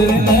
Come on,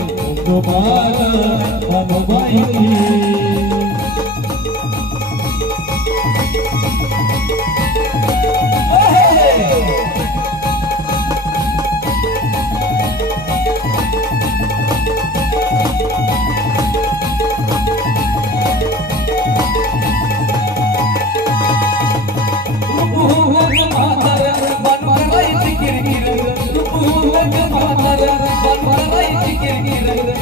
ભગવાન ભગવાન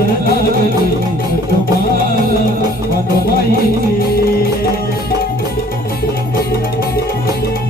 Thank you.